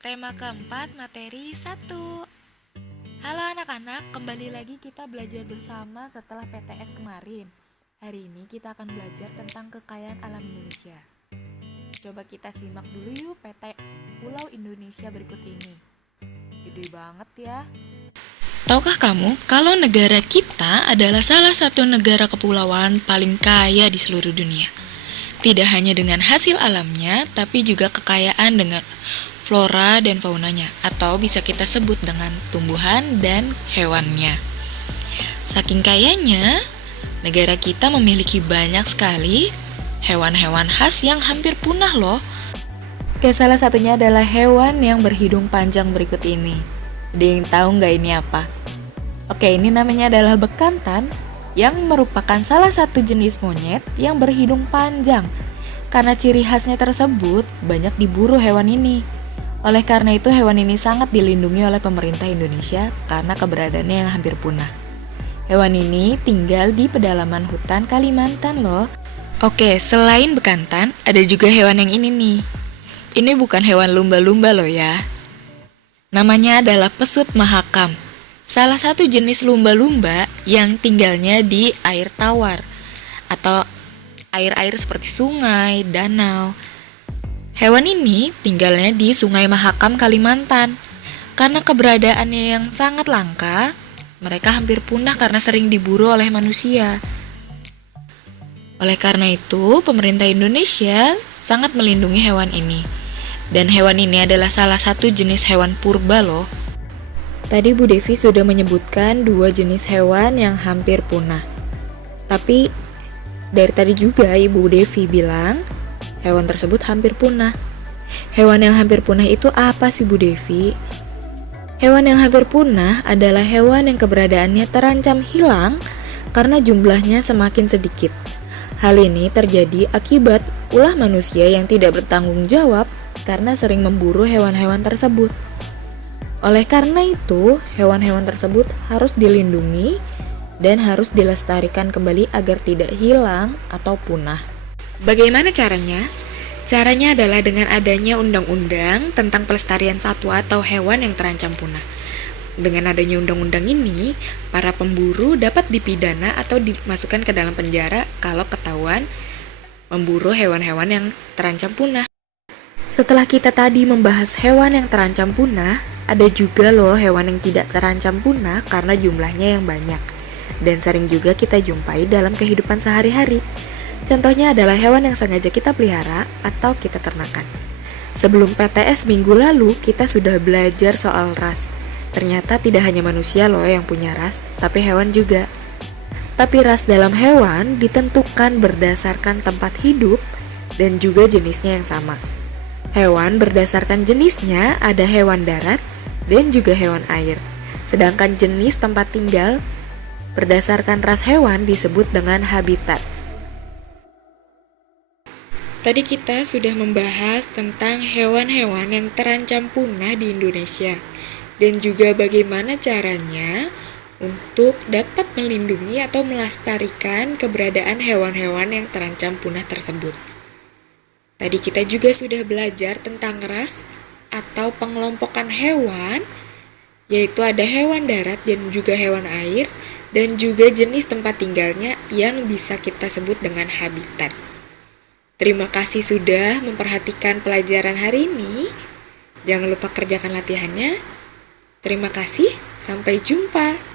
Tema keempat, materi 1. Halo anak-anak, kembali lagi kita belajar bersama setelah PTS kemarin. Hari ini kita akan belajar tentang kekayaan alam Indonesia. Coba kita simak dulu yuk peta Pulau Indonesia berikut ini. Gede banget ya. Tahukah kamu kalau negara kita adalah salah satu negara kepulauan paling kaya di seluruh dunia? Tidak hanya dengan hasil alamnya, tapi juga kekayaan dengan flora dan faunanya, atau bisa kita sebut dengan tumbuhan dan hewannya. Saking kayanya, negara kita memiliki banyak sekali hewan-hewan khas yang hampir punah loh. Oke, salah satunya adalah hewan yang berhidung panjang berikut ini. Ada yang tahu nggak ini apa? Oke, ini namanya adalah bekantan, yang merupakan salah satu jenis monyet yang berhidung panjang. Karena ciri khasnya tersebut, banyak diburu hewan ini. Oleh karena itu, hewan ini sangat dilindungi oleh pemerintah Indonesia karena keberadaannya yang hampir punah. Hewan ini tinggal di pedalaman hutan Kalimantan loh. Oke, selain bekantan, ada juga hewan yang ini nih. Ini bukan hewan lumba-lumba loh ya. Namanya adalah pesut mahakam. Salah satu jenis lumba-lumba yang tinggalnya di air tawar atau air-air seperti sungai, danau. Hewan ini tinggalnya di Sungai Mahakam, Kalimantan. Karena keberadaannya yang sangat langka, mereka hampir punah karena sering diburu oleh manusia. Oleh karena itu, pemerintah Indonesia sangat melindungi hewan ini. Dan hewan ini adalah salah satu jenis hewan purba loh. Tadi Bu Devi sudah menyebutkan dua jenis hewan yang hampir punah. Tapi dari tadi juga Ibu Devi bilang hewan tersebut hampir punah. Hewan yang hampir punah itu apa sih Bu Devi? Hewan yang hampir punah adalah hewan yang keberadaannya terancam hilang karena jumlahnya semakin sedikit. Hal ini terjadi akibat ulah manusia yang tidak bertanggung jawab karena sering memburu hewan-hewan tersebut. Oleh karena itu, hewan-hewan tersebut harus dilindungi dan harus dilestarikan kembali agar tidak hilang atau punah. Bagaimana caranya? Caranya adalah dengan adanya undang-undang tentang pelestarian satwa atau hewan yang terancam punah. Dengan adanya undang-undang ini, para pemburu dapat dipidana atau dimasukkan ke dalam penjara kalau ketahuan memburu hewan-hewan yang terancam punah. Setelah kita tadi membahas hewan yang terancam punah, ada juga loh hewan yang tidak terancam punah karena jumlahnya yang banyak dan sering juga kita jumpai dalam kehidupan sehari-hari. Contohnya adalah hewan yang sengaja kita pelihara atau kita ternakan. Sebelum PTS minggu lalu, kita sudah belajar soal ras. Ternyata tidak hanya manusia loh yang punya ras, tapi hewan juga. Tapi ras dalam hewan ditentukan berdasarkan tempat hidup dan juga jenisnya yang sama. Hewan berdasarkan jenisnya ada hewan darat dan juga hewan air. Sedangkan jenis tempat tinggal berdasarkan ras hewan disebut dengan habitat. Tadi kita sudah membahas tentang hewan-hewan yang terancam punah di Indonesia dan juga bagaimana caranya untuk dapat melindungi atau melestarikan keberadaan hewan-hewan yang terancam punah tersebut. Tadi kita juga sudah belajar tentang ras atau pengelompokan hewan, yaitu ada hewan darat dan juga hewan air, dan juga jenis tempat tinggalnya yang bisa kita sebut dengan habitat. Terima kasih sudah memperhatikan pelajaran hari ini. Jangan lupa kerjakan latihannya. Terima kasih, sampai jumpa.